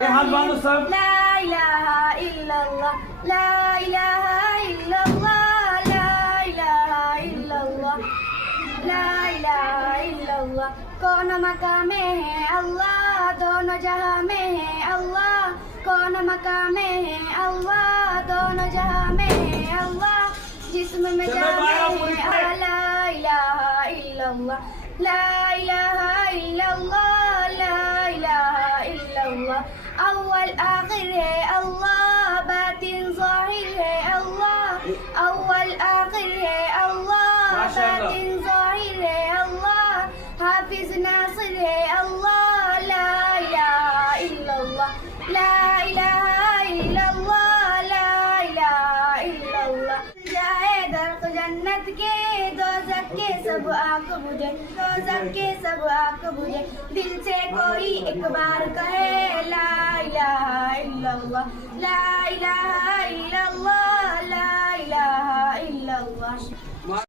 हाथ बांधो सब। ला इलाहा इल्लल्लाह, ला इलाहा इल्लल्लाह, ला इलाहा इल्लल्लाह, ला इलाहा इल्लल्लाह। कौन मकाम में है अल्लाह, दोनों जहां में है अल्लाह। कौन मकाम में है अल्लाह, दोनों जहां में है अल्लाह। जिस्म में जान है ला इलाहा इल्लल्लाह, ला इलाहा इल्लल्लाह, ला इलाहा इल्लल्लाह। अव्वल आखिर है अल्लाह, बातिन ज़ाहिर है अल्लाह। अव्वल आखिर है अल्लाह, बातिन ज़ाहिर है अल्लाह। हाफिज नासिर है अल्लाह, ला इलाहा इल्लल्लाह, ला इलाहा इल्लल्लाह, ला इलाहा इल्लल्लाह। जाए दर्क जन्नत के, दोज़ख के सब आँख बुझे, दोज़ख के सब आँख बुझे। दिल से कोई एक बार कहे ला इलाहा इल्लल्लाह, ला इलाहा इल्लल्लाह, ला इलाहा इल्लल्लाह।